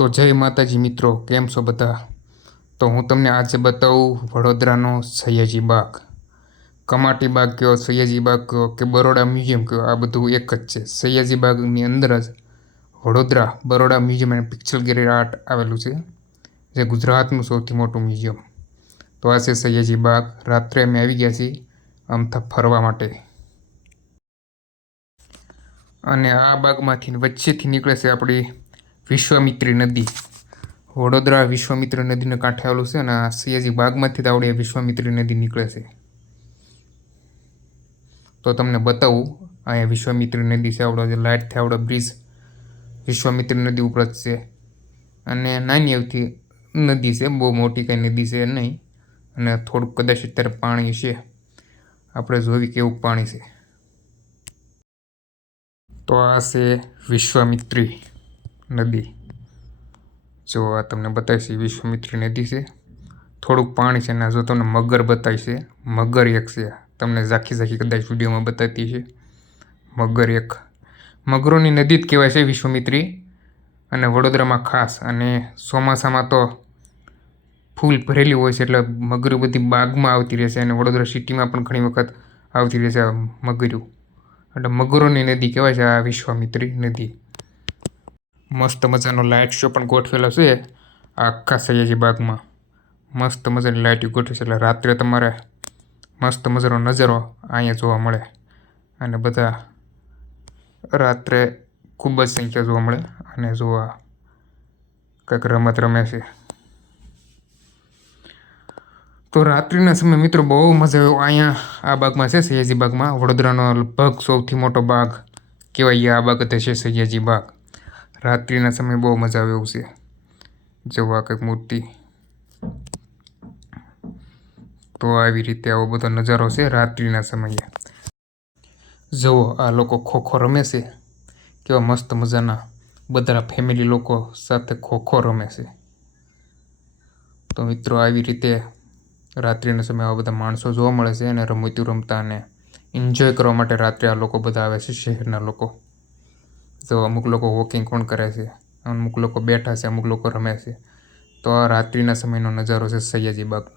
તો જય માતાજી મિત્રો, કેમ છો બધા? તો હું તમને આજે બતાવું વડોદરાનો સયાજી બાગ. કમાટી બાગ કયો, સયાજી બાગ કયો કે બરોડા મ્યુઝિયમ કયો, આ બધું એક જ છે. સયાજી બાગની અંદર જ વડોદરા બરોડા મ્યુઝિયમ અને પિક્ચર ગેલેરી આર્ટ આવેલું છે, જે ગુજરાતનું સૌથી મોટું મ્યુઝિયમ. તો આ છે સયાજી બાગ. રાત્રે અમે આવી ગયા છીએ અમથા ફરવા માટે. અને આ બાગમાંથી વચ્ચેથી નીકળે છે આપણી વિશ્વામિત્રી નદી. વડોદરા વિશ્વામિત્રી નદીને કાંઠે આવેલું છે અને આ સયાજી બાગમાંથી જ આવડે વિશ્વામિત્રી નદી નીકળે છે. તો તમને બતાવું, અહીંયા વિશ્વામિત્રી નદી છે, આવડો જે લાઇટથી આવડો બ્રિજ વિશ્વામિત્રી નદી ઉપર જ છે. અને નાની એવી નદી છે, બહુ મોટી કંઈ નદી છે નહીં. અને થોડુંક કદાચ અત્યારે પાણી છે, આપણે જોવી કેવું પાણી છે. તો આ છે વિશ્વામિત્રી નદી. જો આ તમને બતાવીશ, વિશ્વામિત્રી નદી છે, થોડુંક પાણી છે. અને જો તમને મગર બતાવીશે, મગર એક છે, તમને ઝાંખી કદાચ વિડીયોમાં બતાવતી છે. મગર એક, મગરોની નદી જ કહેવાય છે વિશ્વામિત્રી. અને વડોદરામાં ખાસ, અને ચોમાસામાં તો ફૂલ ભરેલી હોય છે, એટલે મગરો બધી બાગમાં આવતી રહેશે. અને વડોદરા સિટીમાં પણ ઘણી વખત આવતી રહેશે મગર્યું, એટલે મગરોની નદી કહેવાય છે આ વિશ્વામિત્રી નદી. મસ્ત મજાનો લાઇટ શો પણ ગોઠવેલો છે આખા સયાજી બાગમાં. મસ્ત મજાની લાઇટ ગોઠવી છે, એટલે રાત્રે તમારે મસ્ત મજાનો નજારો અહીંયા જોવા મળે. અને બધા રાત્રે ખૂબ જ સંખ્યા જોવા મળે. અને જોવા કંઈક રમત રમે છે. તો રાત્રિના સમય મિત્રો બહુ મજા આવે અહીંયા. આ બાગમાં છે સયાજી બાગમાં, વડોદરાનો લગભગ સૌથી મોટો બાગ કહેવાય આ બાગ છે સયાજી બાગ. રાત્રિના સમયે બહુ મજા આવે એવું છે. જોવા કંઈક મૂર્તિ. તો આવી રીતે આવો બધો નજારો છે રાત્રિના સમયે. જુઓ, આ લોકો ખોખો રમે છે, કેવા મસ્ત મજાના બધા ફેમિલી લોકો સાથે ખોખો રમે છે. તો મિત્રો આવી રીતે રાત્રિના સમયે આવા બધા માણસો જોવા મળે છે અને રમતું રમતા અને એન્જોય કરવા માટે રાત્રે આ લોકો બધા આવે છે, શહેરના લોકો. તો અમુક લોકો વોકિંગ પણ કરે છે, અમુક લોકો બેઠા છે, અમુક લોકો રમે છે. તો આ રાત્રિના સમયનો નજારો છે સયાજી બાગનો.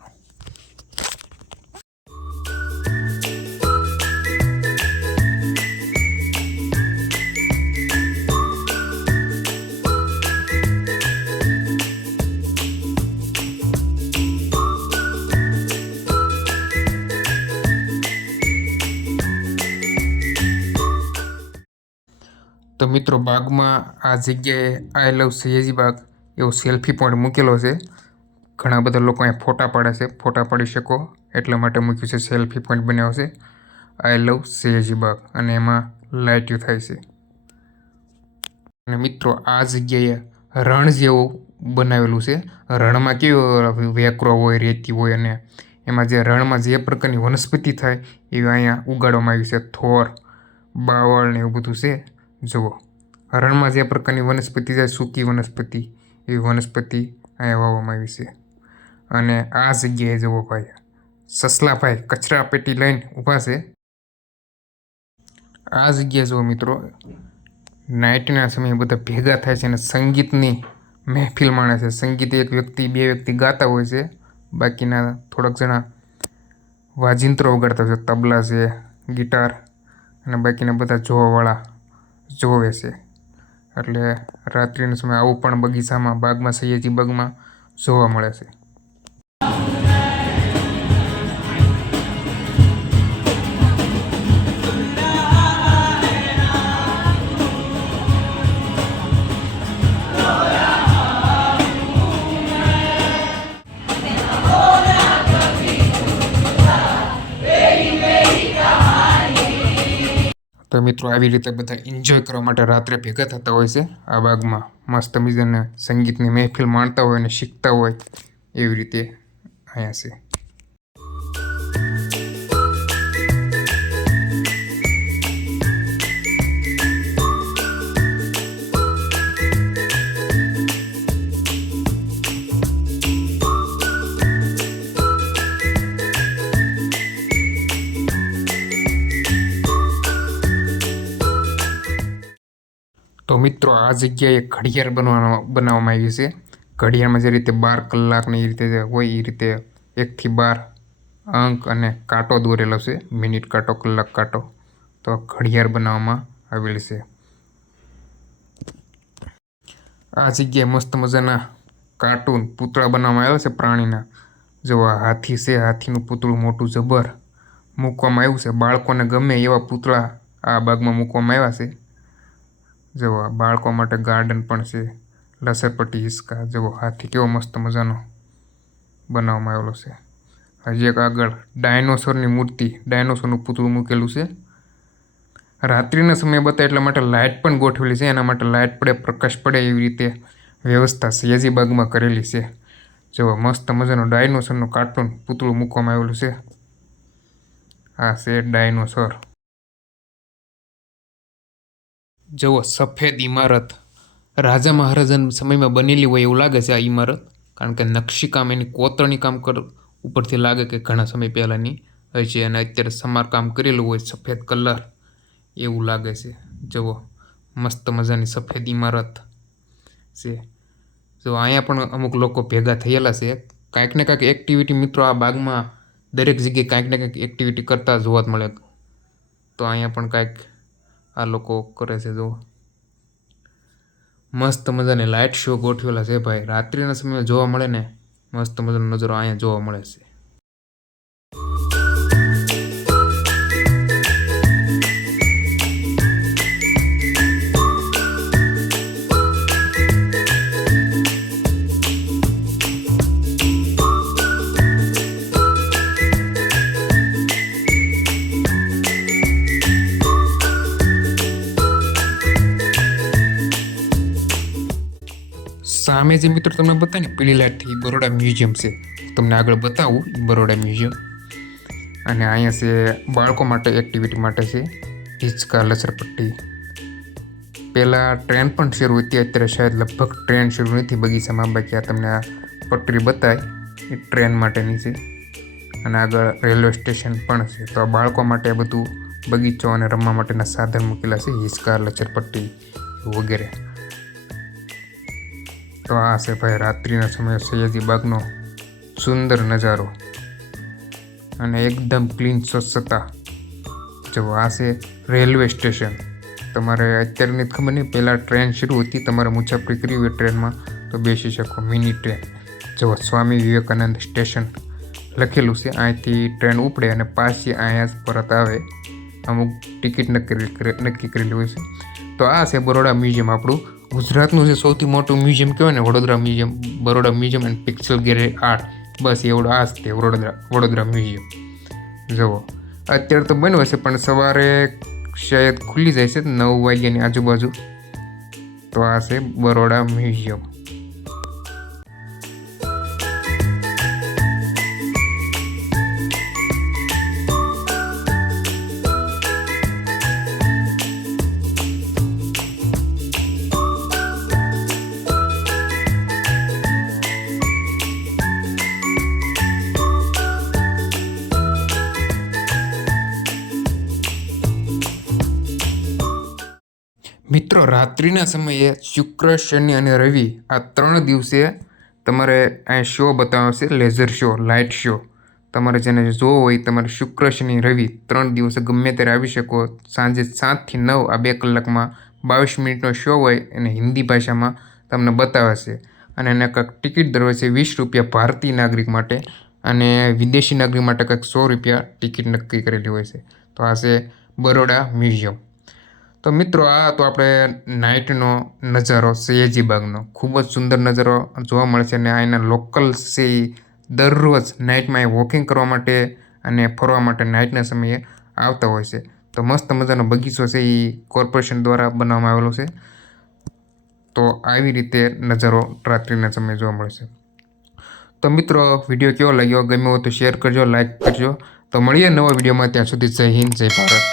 તો મિત્રો બાગમાં આ જગ્યાએ આઈ લવ સયાજી બાગ એવો સેલ્ફી પોઈન્ટ મૂકેલો છે. ઘણા બધા લોકો અહીંયા ફોટા પાડે છે, ફોટા પાડી શકો એટલા માટે મૂક્યું છે. સેલ્ફી પોઈન્ટ બનાવ્યો છે આઈ લવ સયાજી બાગ, અને એમાં લાઇટ થાય છે. અને મિત્રો આ જગ્યાએ રણ જેવું બનાવેલું છે. રણમાં કેવો વેકરો હોય, રેતી હોય, અને એમાં જે રણમાં જે પ્રકારની વનસ્પતિ થાય એવી અહીંયા ઉગાડવામાં આવી છે. થોર, બાવળ ને એવું બધું છે. જુઓ, રણમાં જે પ્રકારની વનસ્પતિ જાય, સૂકી વનસ્પતિ, એવી વનસ્પતિ અહીંયા વાવવામાં આવી છે. અને આ જગ્યાએ જુઓ ભાઈ, સસલાભાઈ કચરા પેટી લઈને ઊભા છે. આ જગ્યાએ જુઓ મિત્રો, નાઇટના સમયે બધા ભેગા થાય છે અને સંગીતની મહેફિલ માણે છે. સંગીત એક વ્યક્તિ, બે વ્યક્તિ ગાતા હોય છે, બાકીના થોડાક જણા વાજિંત્રો વગાડતા હોય છે, તબલા છે, ગિટાર, અને બાકીના બધા જોવાવાળા જોવે છે. એટલે રાત્રિના સમયે આવું પણ બગીચામાં, બાગમાં, સયાજી બાગમાં જોવા મળે છે. તો મિત્રો આવી રીતે બધા એન્જોય કરવા માટે રાત્રે ભેગા થતા હોય છે આ બાગમાં. મસ્ત મજાના સંગીતની મહેફિલ માણતા હોય અને શીખતા હોય, એવી રીતે અહીંયા છે. તો મિત્રો આ આ જગ્યાએ ઘડિયાળ બનાવવામાં આવી છે. ઘડિયાળમાં જે રીતે 12 કલાકની રીતે હોય એ રીતે 1 થી 12 અંક અને કાંટો દોરેલો છે, મિનિટ કાંટો, કલાક કાંટો. તો ઘડિયાળ બનાવવામાં આવેલ છે. આ જગ્યાએ મસ્ત મજાના કાર્ટૂન પૂતળા બનાવવામાં આવ્યા છે પ્રાણીના. જો આ હાથી છે, હાથીનું પૂતળું મોટું જબર મૂકવામાં આવ્યું છે. બાળકોને ગમે એવા પૂતળા આ બાગમાં મૂકવામાં આવ્યા છે. જો આ બાળકો માટે ગાર્ડન પણ છે. લસરપટ્ટી હિસકા. જો હાથી કેવો મસ્ત મજાનો બનાવવામાં આવેલો છે. હજી એક આગળ ડાયનોસોરની મૂર્તિ, ડાયનોસોરનું પૂતળું મૂકેલું છે. રાત્રિના સમયે બતાવે એટલા માટે લાઇટ પણ ગોઠવેલી છે. એના માટે લાઇટ પડે, પ્રકાશ પડે એવી રીતે વ્યવસ્થા સયાજી બાગમાં કરેલી છે. જો મસ્ત મજાનું ડાયનોસરનું કાર્ટૂન પૂતળું મૂકવામાં આવેલું છે. આ છે ડાયનોસોર. જુઓ સફેદ ઇમારત, રાજા મહારાજાના સમયમાં બનેલી હોય એવું લાગે છે આ ઇમારત, કારણ કે નકશીકામ એની કોતરણી કામ ઉપરથી લાગે કે ઘણા સમય પહેલાંની હોય છે અને અત્યારે સમારકામ કરેલું હોય સફેદ કલર એવું લાગે છે. જુઓ મસ્ત મજાની સફેદ ઇમારત છે. જો અહીંયા પણ અમુક લોકો ભેગા થયેલા છે. કાંઈક ને કાંઈક એક્ટિવિટી મિત્રો આ બાગમાં દરેક જગ્યાએ કાંઈક ને કાંઈક એક્ટિવિટી કરતા જોવા મળે. તો અહીંયા પણ કાંઈક આ લોકો કરે છે. જો મસ્ત મજાની લાઇટ શો ગોઠવેલા છે ભાઈ. રાત્રિના સમયે જોવા મળે ને મસ્ત મજાનો નજારો અહીંયા જોવા મળે છે. સામે જે મિત્રો તમને બતાવે ને પીળી લાઇટથી બરોડા મ્યુઝિયમ છે. તમને આગળ બતાવું બરોડા મ્યુઝિયમ. અને અહીંયા છે બાળકો માટે એક્ટિવિટી માટે છે હિંચકા, લસરપટ્ટી. પહેલાં ટ્રેન પણ શરૂ હતી, અત્યારે શાયદ લગભગ ટ્રેન શરૂ નથી બગીચામાં. બાકી આ તમને આ પટરી બતાય એ ટ્રેન માટેની છે. અને આગળ રેલવે સ્ટેશન પણ છે. તો આ બાળકો માટે બધું બગીચો અને રમવા માટેના સાધન મૂકેલા છે, હિંચકા, લસરપટ્ટી વગેરે. તો આ છે ભાઈ રાત્રિના સમયે સયાજી બાગનો સુંદર નજારો અને એકદમ ક્લીન સ્વચ્છતા. જો આ છે રેલવે સ્ટેશન. તમારે અત્યારની ખબર નહીં, પહેલાં ટ્રેન શરૂ હતી, તમારે મુસાફરી કરવી હોય ટ્રેનમાં તો બેસી શકો, મિની ટ્રેન. જો સ્વામી વિવેકાનંદ સ્ટેશન લખેલું છે. અહીંથી ટ્રેન ઉપડે અને પાછી અહીંયા જ પરત આવે. અમુક ટિકિટ નક્કી કરેલી હોય છે. તો આ છે બરોડા મ્યુઝિયમ, આપણું ગુજરાતનું જે સૌથી મોટું મ્યુઝિયમ કહેવાય ને Vadodara museum, Baroda museum and picture gallery art. બસ એવડો આ જ તે વડોદરા મ્યુઝિયમ. જુઓ અત્યારે તો બન્યું હશે પણ સવારે શાયદ ખુલી જાય છે 9 વાગ્યાની આજુબાજુ. તો આ છે બરોડા મ્યુઝિયમ. મિત્રો રાત્રિના સમયે શુક્ર, શનિ અને રવિ આ 3 દિવસે તમારે અહીં શો બતાવશે, લેઝર શો, લાઇટ શો. તમારે જેને જોવો હોય તમારે શુક્ર, શનિ, રવિ 3 દિવસે ગમે ત્યારે આવી શકો. સાંજે 7 થી 9 આ 2 કલાકમાં 22 મિનિટનો શો હોય અને હિન્દી ભાષામાં તમને બતાવે છે. અને એને કંઈક ટિકિટ દર હોય છે 20 રૂપિયા ભારતીય નાગરિક માટે અને વિદેશી નાગરિક માટે કંઈક 100 રૂપિયા ટિકિટ નક્કી કરેલી હોય છે. તો આ છે બરોડા મ્યુઝિયમ. તો મિત્રો આ તો આપણે નાઇટનો નજારો સયાજી બાગનો ખૂબ જ સુંદર નજારો જોવા મળે છે. અને અહીંના લોકલ્સ છે દરરોજ નાઇટમાં વોકિંગ કરવા માટે અને ફરવા માટે નાઇટના સમયે આવતા હોય છે. તો મસ્ત મજાનો બગીચો છે એ કોર્પોરેશન દ્વારા બનાવવામાં આવેલો છે. તો આવી રીતે નજારો રાત્રિના સમયે જોવા મળે છે. તો મિત્રો વિડીયો કેવો લાગ્યો, ગમ્યો હોય તો શેર કરજો, લાઈક કરજો. તો મળીએ નવા વિડીયોમાં. ત્યાં સુધી જય હિન્દ, જય ભારત.